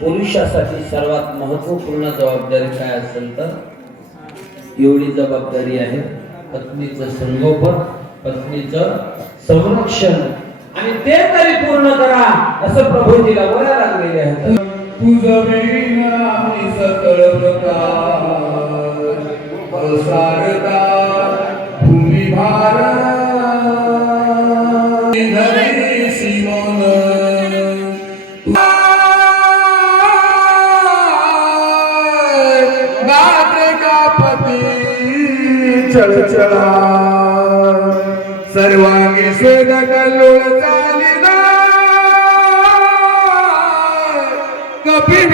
पुरुषासाठी सर्वात महत्त्वपूर्ण जबाबदारी काय असेल तर? एवढी जबाबदारी आहे. पत्नीचं संगोपन पत्नीचं संरक्षण. आणि ते तरी पूर्ण करा असं प्रभूजीला बोलायला लागलेले आहेत तुझ आम्ही सकळ प्रकार असारता भूमी भार चळचळा. सर्वांगी स्वेद कल्लोळ चालिना कपी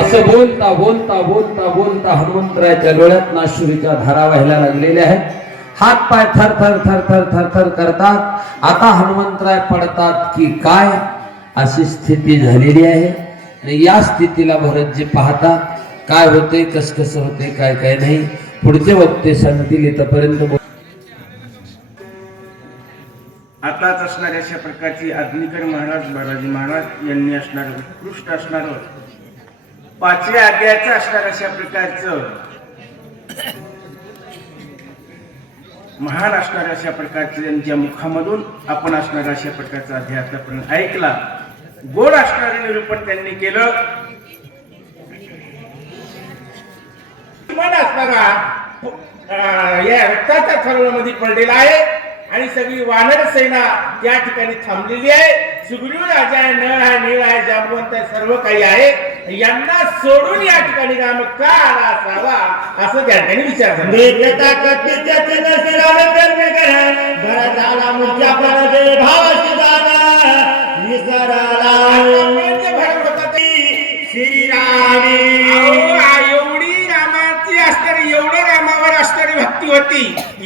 असं बोलता बोलता बोलता बोलता हनुमंतरायाच्या डोळ्यात नाशुरीच्या धारा व्हायला लागलेल्या आहेत. हात पाय थर थर थर थर थर थर करतात. आता हनुमंतराय पडतात की काय? अशी स्थिती झालेली आहे. आणि या स्थितीला भरतजी पाहतात. काय होते कस कसं होते काय काय नाही पुढचे वक्ते सांगतील इथपर्यंत आताच असणाऱ्या अशा प्रकारची अग्निकर महाराज बालाजी महाराज यांनी असणार उत्कृष्ट असणार पाचव्या अध्यायाचं असणार अशा प्रकारचं. महान असणार अशा प्रकारचं यांच्या मुखामधून आपण असणार अशा प्रकारचा अध्याय आतापर्यंत ऐकला. गोड असणारे निरूपण त्यांनी केलं. मन असणारा या रक्ताच्या थरणामध्ये पडलेला आहे आणि सगळी वानर सेना त्या ठिकाणी थांबलेली आहे. सुग्रीव राजा आहे नळ आहे नीळ आहे जांबवंत आहे सर्व काही आहे. यांना सोडून या ठिकाणी राम का आला असावा असं त्या ठिकाणी विचार झाला.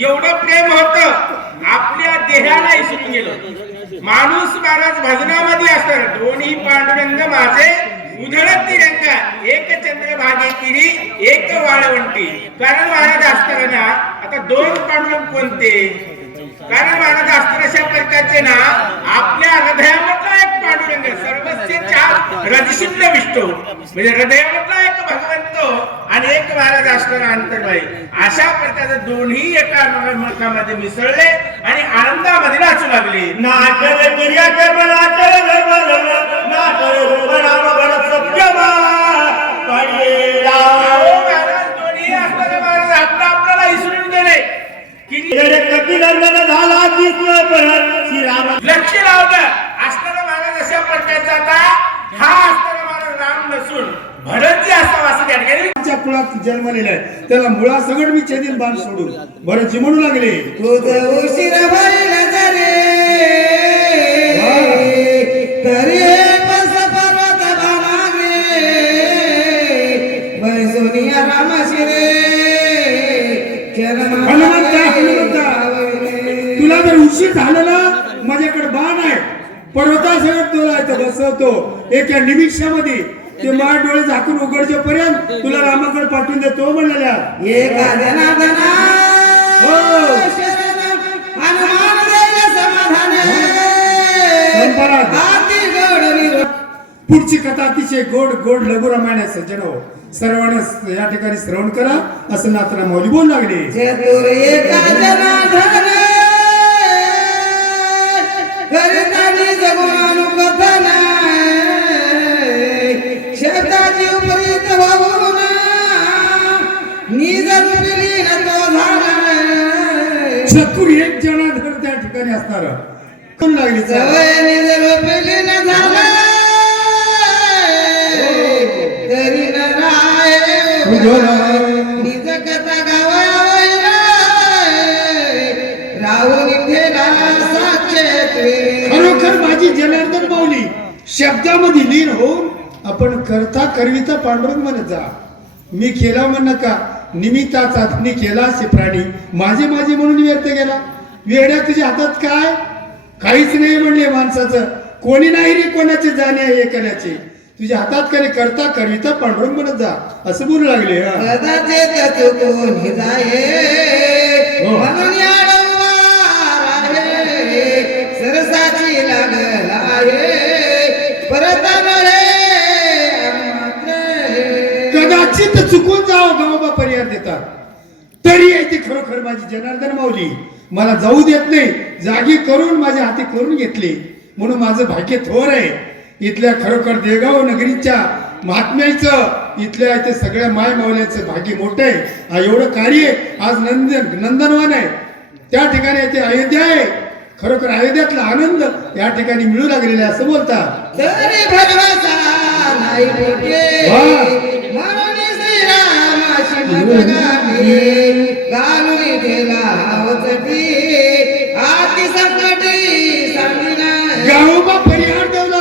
एवढं प्रेम होत. आपल्या देहालाही सुटून गेलं. माणूस महाराज भजनामध्ये असतात. दोन्ही पांडुरंग माझे उधळत तिरंगा एक चंद्र भागे तिरी एक वाळवंटी. कारण महाराज असताना ना आता दोन पांडुरंग कोणते? कारण महाराज असताना अशा प्रकारचे ना आपल्या हृदयामधला एक पांडुरंग सर्वस्व चार रजशिल्ल विष्णू. म्हणजे हृदयामध्ये एक भगवंत आणि एक महाराज असताना अंतर्बाई अशा प्रकारचे दोन्ही एका मुखामध्ये मिसळले आणि आनंदामध्ये नाचू लागले. आपल्याला इसरून गेले. झाला श्रीराम. लक्ष लावलं. असताना महाराज अशा प्रकारचा आता हा असताना महाराज राम नसून भरत जे असावा असं त्या ठिकाणी च्या कुळात जन्मलेला आहे. त्याला मुळा सगळं मी छेदील बाण सोडून. बरं म्हणू लागले. तुझ उशीर होईल जरे तरी बस पर्वत भानागे बैसोनिया रामशिरे हनुमंता हनुमंता. तुला जर उशीर झाला माझ्याकडे बाण आहे. पर्वतासकट तुला इथं बसवतो. एका निमिषामध्ये ते माझे डोळे झाकून उघडजेपर्यंत तुला रामाकडे पाठवून देतो हो. हाती गोड विरोध पुढची कथा अतिशय गोड गोड लघु रामायण आहे सज्जन हो. सर्वांना या ठिकाणी श्रवण करा. असं नाथराम मौली बोल लागले. तो झाला चतुर एक जनाधर त्या ठिकाणी असणार. लागले सवय झाला तरी न राय. निज कथा गावायला राहून ठेला साक्षेत्री खरोखर माझी जनार्दन माऊली शब्दामध्ये लीन होऊन आपण करता करविता पांडुरंग म्हणत जा. मी केला म्हण नका निमित्ताचा मी केला असे प्राणी माझे माझे म्हणून व्यर्थ गेला. वेड्या तुझ्या हातात काय? काहीच नाही म्हणले माणसाचं. कोणी नाही रे कोणाचे जाणे हे करण्याचे तुझ्या हातात काय करता करविता पांडुरंग म्हणत जा. असं बोलू लागले. म्हणून कदाचित चुकून जावं गावोबा पर्याय देतात तरी ती खरोखर माझी जनार्दन माऊली मला जाऊ देत नाही जागी करून माझ्या हाती करून घेतली म्हणून माझं भाग्य थोर आहे इथल्या खरोखर देगाव नगरीच्या महात्म्याचं इथल्या इथे सगळ्या माय माऊल्याचं भाग्य मोठं आहे हा एवढं कार्य आज नंद नंदनवन आहे त्या ठिकाणी येथे अयोध्या आहे खरोखर अयोध्यातला आनंद या ठिकाणी मिळू लागलेला असं बोलतात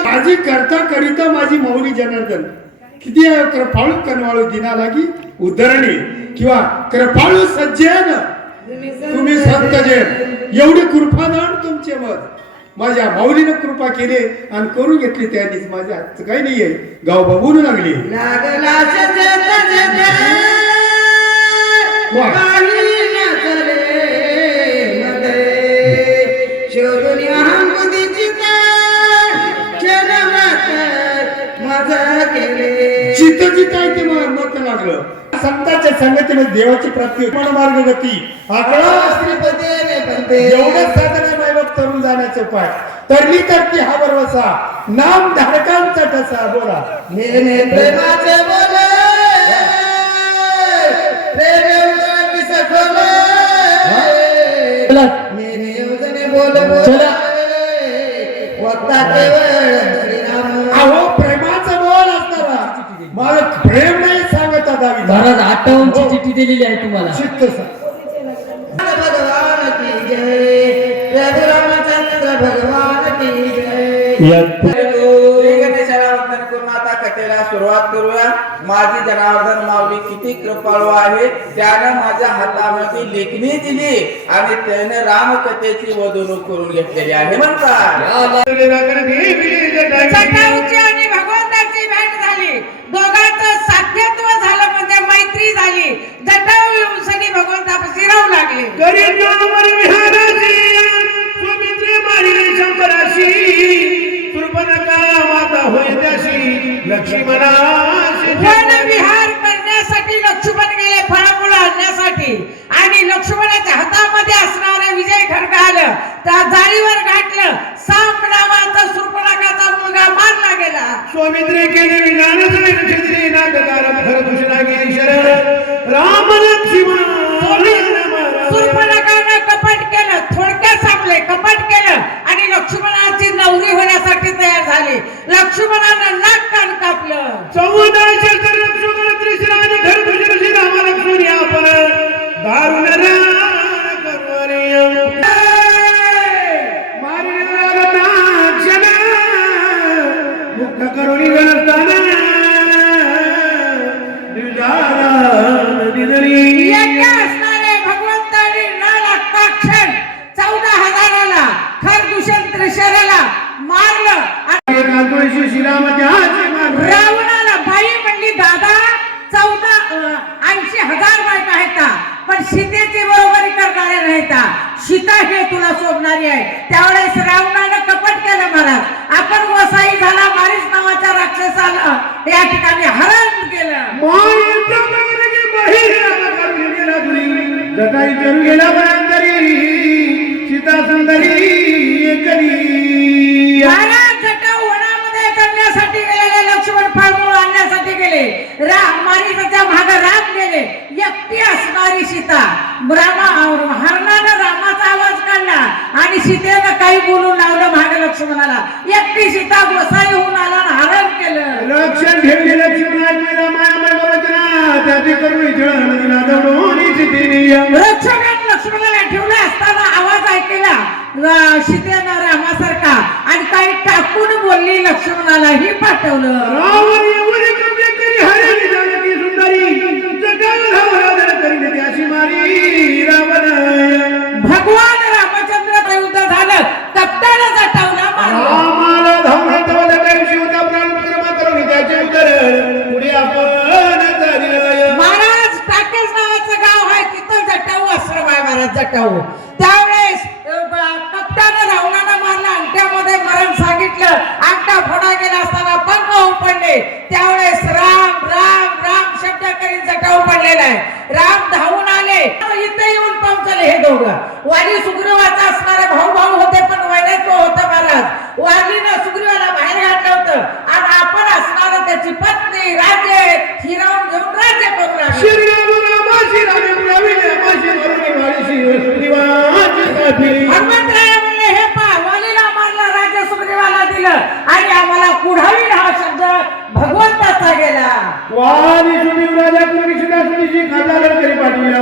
माझी करता करिता माझी माऊली जनार्दन. किती कृपाळू कनवाळू दिना लागी उद्धरणी किंवा कृपाळू सज्जन. तुम्ही संत जन एवढी कृपादान तुमचे मत. माझ्या माऊलीनं कृपा केली आणि करून घेतली त्यांनीच. माझ्या काही नाहीये. गाव बघून लागली. चित्त चित्त आहे ते मला मत लागलं. संतांच्या संगतीने देवाची प्राप्ती होती. मार्ग गती? एवढं साधन आहे लोक तरुण जाण्याचे उपाय. तरली करती हा बरवसा नाम धारकांचा ठसा बोला अहो प्रेमाचं बोल असणारा. मला प्रेम नाही सांगत आता महाराज अठ्ठावन्नची चिठ्ठी दिलेली आहे तुम्हाला. सा- भगवान की जय. भगवान की जय. सुरुवात करूया. माझी जनार्दन माऊली किती कृपाळू आहे. त्यानं माझ्या हातामध्ये लेखणी दिली आणि त्याने रामकथेची वधवणूक करून घेतलेली आहे. म्हणतात. जटाऊची आणि भगवंताची भेट झाली. दोघांचं लागले वन विहार करण्यासाठी लक्ष्मण गेले फळामुळं आणण्यासाठी. आणि लक्ष्मणाच्या हातामध्ये असणारे विजय खडक आलं त्या जाळीवर गाठलं साप नावाचा सुर्पणाकाचा मुलगा मारला गेला. स्वामित्रे केले विज्ञानच नाटकार भरभूषणा गेली शरण. राम लक्ष्मणानं नाक कान कापलं. चौदा शेतकरी लक्ष्मण त्रिशिरा आणि भरभूषण श्री राम लक्ष्मण या परत दारू नावाच्या राक्षसाला या ठिकाणी हरण केलं. जटाई चरू गेला राम राम गेले एकटी असणारी सीता. रामा हरणानं रामाचा आवाज काढला आणि सीतेनं काही बोलून लावलं माग लक्ष्मणाला. एकटी सीता गोसाई होऊन आला आणि हरण केलं. लक्षण ठेवले लक्ष्मणाची रामायण त्याचे करून रक्षकाने लक्ष्मणाला ठेवलं असताना आवाज ऐकला. सीतेनं रामासारखा आणि काही टाकून बोलली लक्ष्मणालाही पाठवलं. जगाला धावला त्याची मारी रावण वाणी सुनीव राजा कुलक्षिता सुनीची खातादार करी पाठविला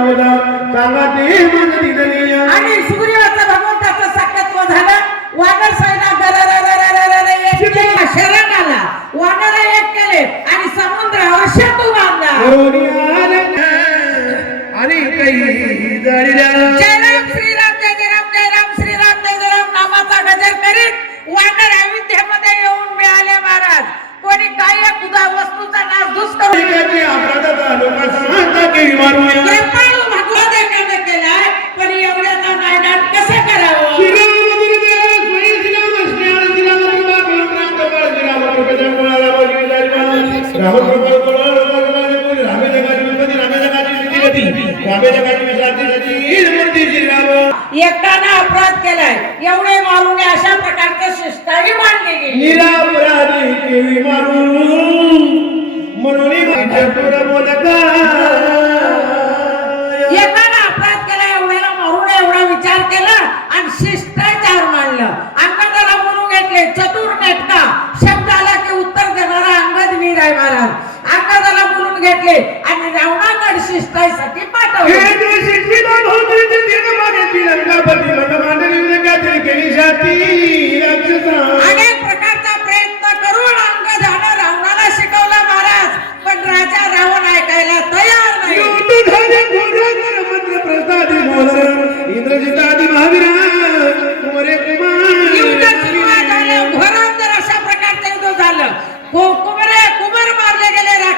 ते मन दिसली आणि सूर्याचा भगवंताचं साक्षात्व झालं. वानर सैना गररररररर एक केला शरण आला वानर एक केले आणि समुद्रावर शेतू बांधला आणि काही जळल्या जय राम श्रीराम जय जय राम जय राम श्रीराम जय जय राम नामाचा गजर करीत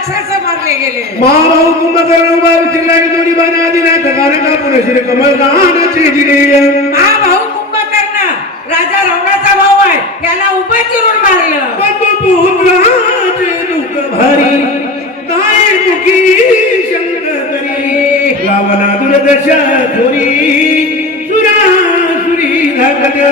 गेले. महाभाऊ कुंभकर्ण उभार जोडी बाना दिला. तकारा श्री कमल दानाचे दिले. महाभाऊ कुंभकर्ण राजा रावणाचा भाऊ आहे. त्याला उभे चिरून मारलं. पुत्राचे दुःख काय दुखी शंक करी रावणा दुर्दशा थोरी. सुरा सुरी धाकट्या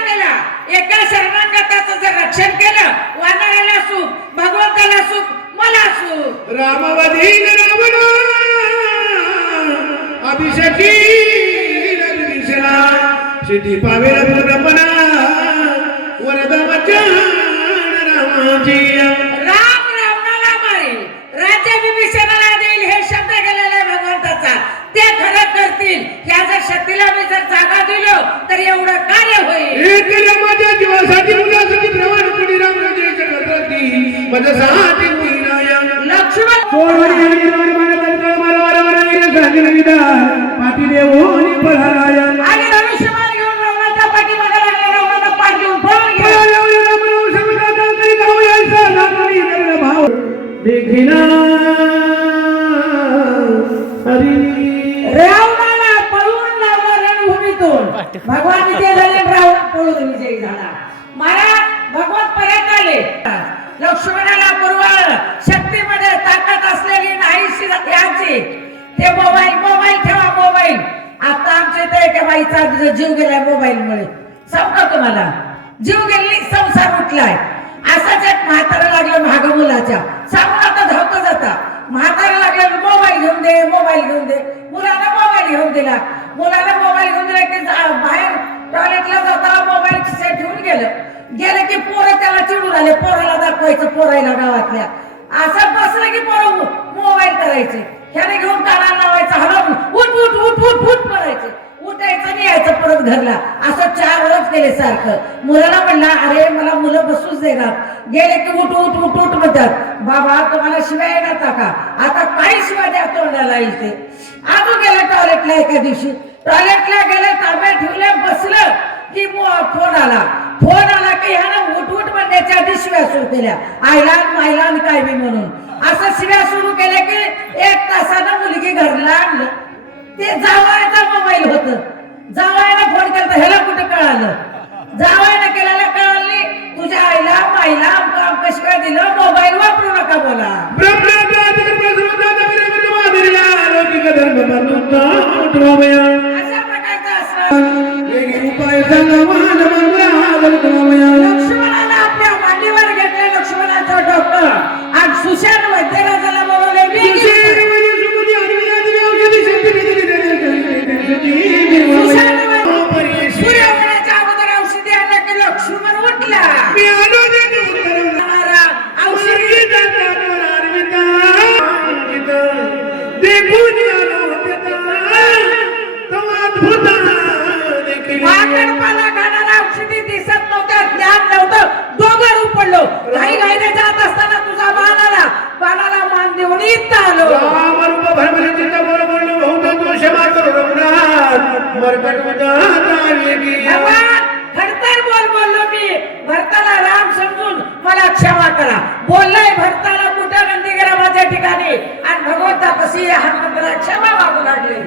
एका शरणागताचं जर रक्षण केलं वानराला सुख भगवंताला सुख मला सुख. रामावधीन रावणा अभिषेकी विषला सिद्धी पावे रवी ब्रह्मणा. वरदा रामाजी You know. गेला घेऊन मुलाला मोबाईल घेऊन दिला की जा- बाहेर टॉयलेटला जाताना मोबाईल सेट ठेवून गेलं गेलं की पोरं त्याला चिडून आले पोराला दाखवायचं पोरायला गावातल्या असं बसलं की पोरं मोबाईल करायचे ह्याने घेऊन कानाला लावायचं हलवून उठ उठ उठ उठ उठ करायचे उठायचं आणि यायचं परत घरला. असं चार रोज केले सारखं. मुलाला म्हणला अरे मला मुलं बसूच देणार. गेले की उठ उठ उठ उठ म्हणतात बाबा तुम्हाला शिवाय येणार का आता काही शिवाय द्या तोंडाला येईल ते अजून गेलं टॉयलेटला एका दिवशी. टॉयलेटला गेले ताब्यात ठेवले बसलं की फोन आला. फोन आला की ह्यानं उठ उठ म्हणण्याच्या आधी शिव्या सुरू केल्या. आयलान मायलान काय बी म्हणून. असं शिव्या सुरू केल्या की एक तासानं मुलगी घरला आणलं. ते जावायचा मोबाईल होत. जावायला फोन केला ह्याला कुठं कळालं? जावायला केल्याला कळालं नाही. तुझ्या आईला माईला काम कशी दिलं? मोबाईल वापरू नका बोला. अशा प्रकारचं असं लक्ष्मणाला आपल्या मांडीवर घेतले लक्ष्मणाचा डॉक्टर सुशांत बोलवले सुशांत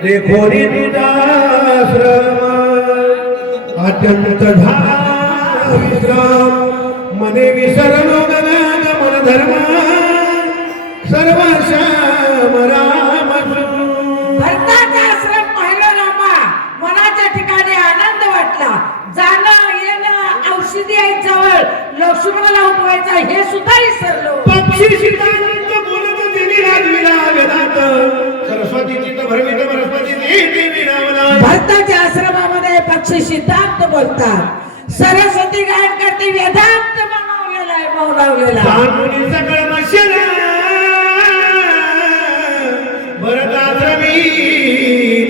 तुझाश्रम अत्यंत विश्राम। मने विसरलो गगन मन धर्म। सर्व श्याम राम भरताचा आश्रम पाहिला रामा. मनाच्या ठिकाणी आनंद वाटला. जाणं येणं औषधी आहे जवळ. लक्ष्मणाला उठवायचा हे सुद्धा विसरलो. पक्षी सीतांत बोलत देवी राजविला वेदांत सरस्वती आश्रमामध्ये पक्षी सिद्धांत बोलतात. सरस्वती गायन करते वेदांत बनवलेला आहे सकळ मशला भरताश्रमी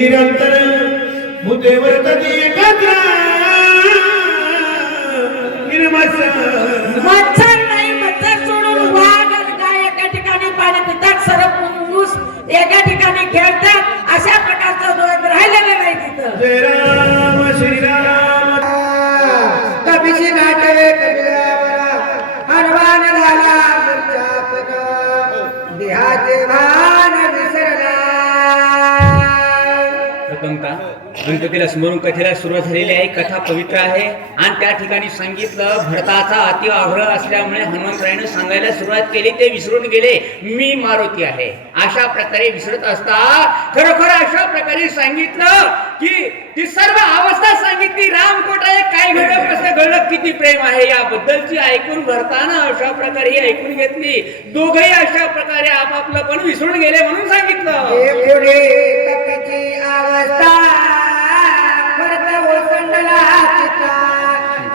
निरंतर भूते वर्तती एकत्र. गणपतीला स्मरून कथेला सुरुवात झालेली आहे. कथा पवित्र आहे. आणि त्या ठिकाणी सांगितलं भरताचा अति आग्रह असल्यामुळे हनुमंतरायनं सांगायला सुरुवात केली. ते विसरून गेले. मी मारुती आहे. अशा प्रकारे विसरत असता खरोखर अशा प्रकारे सांगितलं की ती सर्व अवस्था सांगितली. राम कोटाय काय घडलं कसं घडलं किती प्रेम आहे याबद्दलची ऐकून भरताना अशा प्रकारे ही ऐकून घेतली. दोघही अशा प्रकारे आपापलं पण विसरून गेले म्हणून सांगितलं. ओसंडला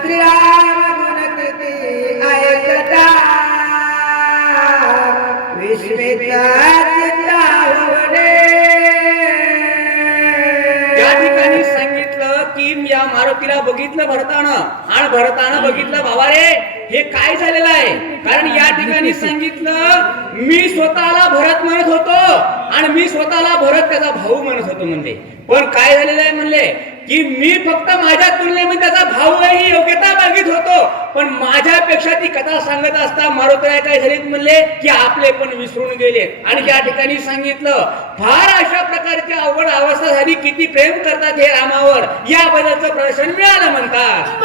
श्रीराम गुण किती ऐकता त्या ठिकाणी सांगितलं की या मारुतीला बघितलं भरतानं. आणि भरतानं बघितलं बाबा रे हे काय झालेलं आहे? कारण या ठिकाणी सांगितलं मी स्वतःला भरत म्हणत होतो आणि मी स्वतःला भरत त्याचा भाऊ म्हणत होतो म्हणले. पण काय झालेलं आहे म्हणले? की मी फक्त माझ्या तुलनेमध्ये त्याचा भाव ही योग्यता मागित होतो. पण माझ्यापेक्षा ती कथा सांगत असता मारुतराय काय झाले म्हणले की आपले पण विसरून गेले. आणि त्या ठिकाणी सांगितलं फार अशा प्रकारची अवघड अवस्था झाली किती प्रेम करतात हे रामावर. याबद्दलचं प्रदर्शन मिळालं म्हणतात.